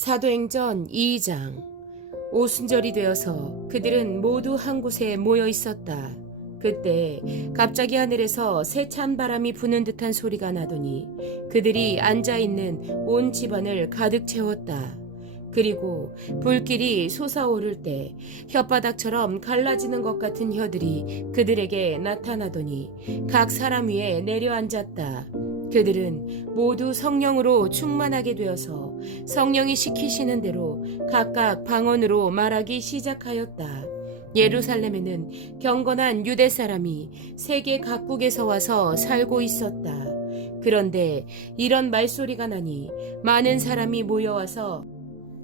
사도행전 2장. 오순절이 되어서 그들은 모두 한 곳에 모여 있었다. 그때 갑자기 하늘에서 세찬 바람이 부는 듯한 소리가 나더니 그들이 앉아있는 온 집안을 가득 채웠다. 그리고 불길이 솟아오를 때 혓바닥처럼 갈라지는 것 같은 혀들이 그들에게 나타나더니 각 사람 위에 내려앉았다. 그들은 모두 성령으로 충만하게 되어서 성령이 시키시는 대로 각각 방언으로 말하기 시작하였다. 예루살렘에는 경건한 유대 사람이 세계 각국에서 와서 살고 있었다. 그런데 이런 말소리가 나니 많은 사람이 모여와서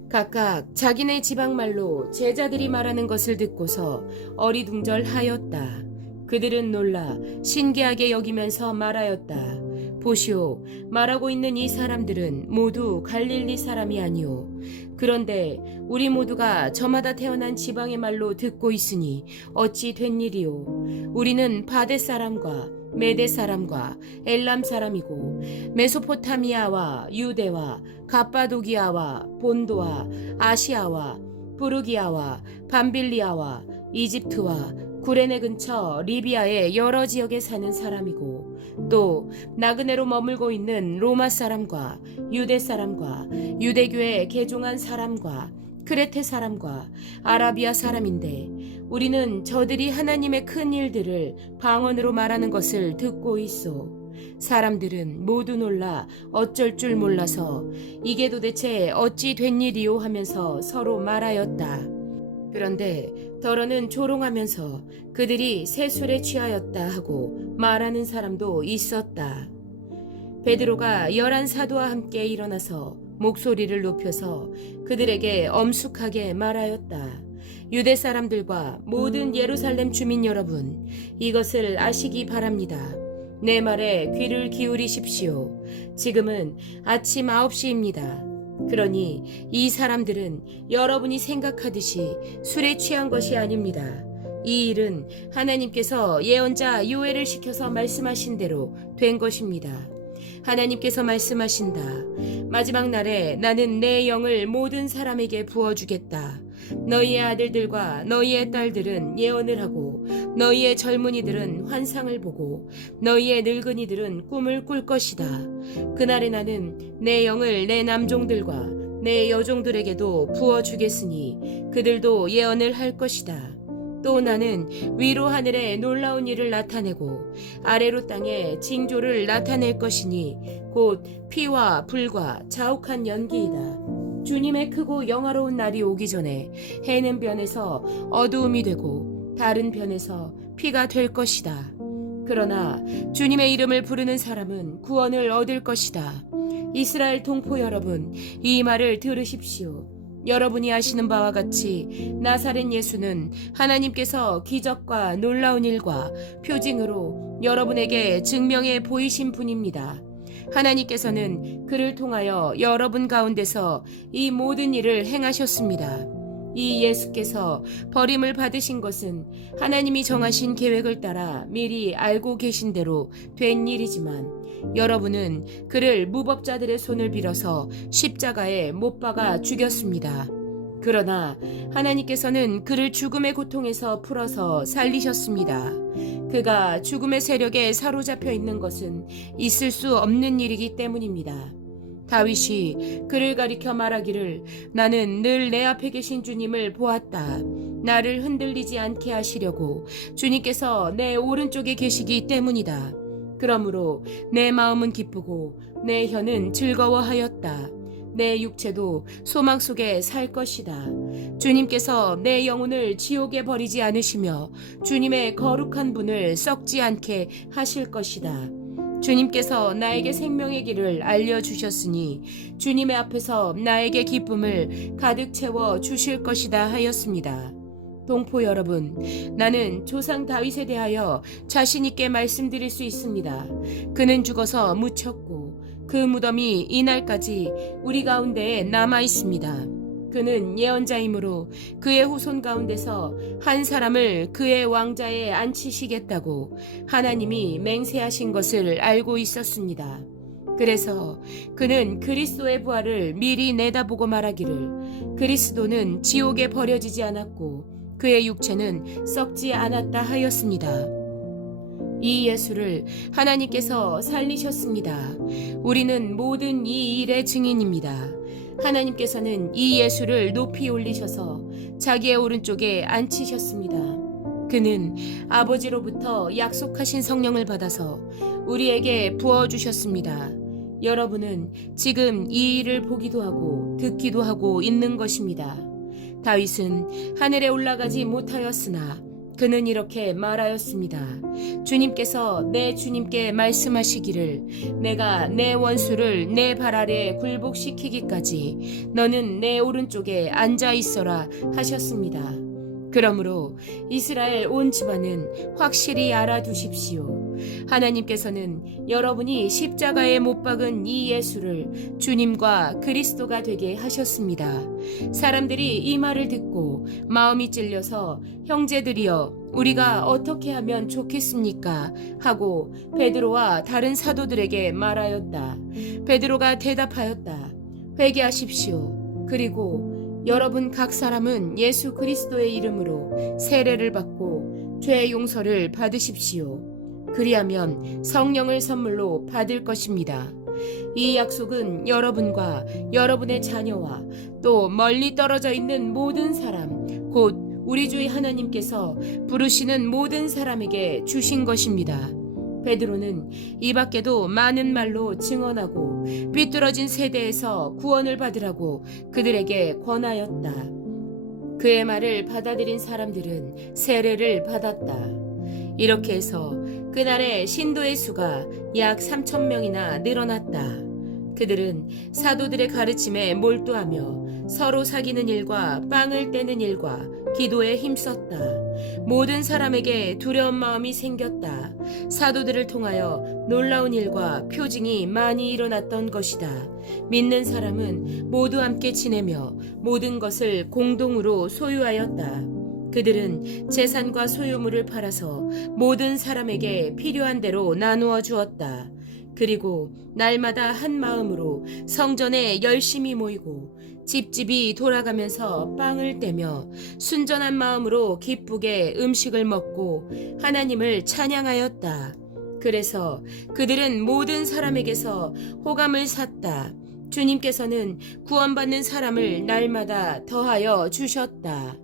각각 자기네 지방말로 제자들이 말하는 것을 듣고서 어리둥절하였다. 그들은 놀라 신기하게 여기면서 말하였다. 보시오, 말하고 있는 이 사람들은 모두 갈릴리 사람이 아니오. 그런데 우리 모두가 저마다 태어난 지방의 말로 듣고 있으니 어찌 된 일이오. 우리는 바데 사람과 메데 사람과 엘람 사람이고 메소포타미아와 유대와 갑바도기아와 본도와 아시아와 부르기아와 밤빌리아와 이집트와 구레네 근처 리비아의 여러 지역에 사는 사람이고 또 나그네로 머물고 있는 로마 사람과 유대 사람과 유대교에 개종한 사람과 크레테 사람과 아라비아 사람인데 우리는 저들이 하나님의 큰 일들을 방언으로 말하는 것을 듣고 있소. 사람들은 모두 놀라 어쩔 줄 몰라서 이게 도대체 어찌 된 일이오 하면서 서로 말하였다. 그런데 더러는 조롱하면서 그들이 새 술에 취하였다 하고 말하는 사람도 있었다. 베드로가 11 사도와 함께 일어나서 목소리를 높여서 그들에게 엄숙하게 말하였다. 유대 사람들과 모든 예루살렘 주민 여러분, 이것을 아시기 바랍니다. 내 말에 귀를 기울이십시오. 지금은 아침 9시입니다. 그러니 이 사람들은 여러분이 생각하듯이 술에 취한 것이 아닙니다. 이 일은 하나님께서 예언자 요엘을 시켜서 말씀하신 대로 된 것입니다. 하나님께서 말씀하신다. 마지막 날에 나는 내 영을 모든 사람에게 부어주겠다. 너희의 아들들과 너희의 딸들은 예언을 하고 너희의 젊은이들은 환상을 보고 너희의 늙은이들은 꿈을 꿀 것이다. 그날에 나는 내 영을 내 남종들과 내 여종들에게도 부어주겠으니 그들도 예언을 할 것이다. 또 나는 위로 하늘에 놀라운 일을 나타내고 아래로 땅에 징조를 나타낼 것이니 곧 피와 불과 자욱한 연기이다. 주님의 크고 영화로운 날이 오기 전에 해는 변해서 어두움이 되고 다른 변해서 피가 될 것이다. 그러나 주님의 이름을 부르는 사람은 구원을 얻을 것이다. 이스라엘 동포 여러분, 이 말을 들으십시오. 여러분이 아시는 바와 같이 나사렛 예수는 하나님께서 기적과 놀라운 일과 표징으로 여러분에게 증명해 보이신 분입니다. 하나님께서는 그를 통하여 여러분 가운데서 이 모든 일을 행하셨습니다. 이 예수께서 버림을 받으신 것은 하나님이 정하신 계획을 따라 미리 알고 계신 대로 된 일이지만 여러분은 그를 무법자들의 손을 빌어서 십자가에 못 박아 죽였습니다. 그러나 하나님께서는 그를 죽음의 고통에서 풀어서 살리셨습니다. 그가 죽음의 세력에 사로잡혀 있는 것은 있을 수 없는 일이기 때문입니다. 다윗이 그를 가리켜 말하기를 나는 늘 내 앞에 계신 주님을 보았다. 나를 흔들리지 않게 하시려고 주님께서 내 오른쪽에 계시기 때문이다. 그러므로 내 마음은 기쁘고 내 혀는 즐거워하였다. 내 육체도 소망 속에 살 것이다. 주님께서 내 영혼을 지옥에 버리지 않으시며 주님의 거룩한 분을 썩지 않게 하실 것이다. 주님께서 나에게 생명의 길을 알려주셨으니 주님의 앞에서 나에게 기쁨을 가득 채워 주실 것이다 하였습니다. 동포 여러분, 나는 조상 다윗에 대하여 자신 있게 말씀드릴 수 있습니다. 그는 죽어서 묻혔고 그 무덤이 이날까지 우리 가운데에 남아 있습니다. 그는 예언자이므로 그의 후손 가운데서 한 사람을 그의 왕자에 앉히시겠다고 하나님이 맹세하신 것을 알고 있었습니다. 그래서 그는 그리스도의 부활을 미리 내다보고 말하기를 그리스도는 지옥에 버려지지 않았고 그의 육체는 썩지 않았다 하였습니다. 이 예수를 하나님께서 살리셨습니다. 우리는 모든 이 일의 증인입니다. 하나님께서는 이 예수를 높이 올리셔서 자기의 오른쪽에 앉히셨습니다. 그는 아버지로부터 약속하신 성령을 받아서 우리에게 부어주셨습니다. 여러분은 지금 이 일을 보기도 하고 듣기도 하고 있는 것입니다. 다윗은 하늘에 올라가지 못하였으나 그는 이렇게 말하였습니다. 주님께서 내 주님께 말씀하시기를 내가 내 원수를 내 발 아래 굴복시키기까지 너는 내 오른쪽에 앉아 있어라 하셨습니다. 그러므로 이스라엘 온 집안은 확실히 알아두십시오. 하나님께서는 여러분이 십자가에 못 박은 이 예수를 주님과 그리스도가 되게 하셨습니다. 사람들이 이 말을 듣고 마음이 찔려서 형제들이여 우리가 어떻게 하면 좋겠습니까? 하고 베드로와 다른 사도들에게 말하였다. 베드로가 대답하였다. 회개하십시오. 그리고 여러분 각 사람은 예수 그리스도의 이름으로 세례를 받고 죄 용서를 받으십시오. 그리하면 성령을 선물로 받을 것입니다. 이 약속은 여러분과 여러분의 자녀와 또 멀리 떨어져 있는 모든 사람, 곧 우리 주 하나님께서 부르시는 모든 사람에게 주신 것입니다. 베드로는 이 밖에도 많은 말로 증언하고 삐뚤어진 세대에서 구원을 받으라고 그들에게 권하였다. 그의 말을 받아들인 사람들은 세례를 받았다. 이렇게 해서 그날의 신도의 수가 약 3,000명이나 늘어났다. 그들은 사도들의 가르침에 몰두하며 서로 사귀는 일과 빵을 떼는 일과 기도에 힘썼다. 모든 사람에게 두려운 마음이 생겼다. 사도들을 통하여 놀라운 일과 표징이 많이 일어났던 것이다. 믿는 사람은 모두 함께 지내며 모든 것을 공동으로 소유하였다. 그들은 재산과 소유물을 팔아서 모든 사람에게 필요한 대로 나누어 주었다. 그리고 날마다 한 마음으로 성전에 열심히 모이고 집집이 돌아가면서 빵을 떼며 순전한 마음으로 기쁘게 음식을 먹고 하나님을 찬양하였다. 그래서 그들은 모든 사람에게서 호감을 샀다. 주님께서는 구원받는 사람을 날마다 더하여 주셨다.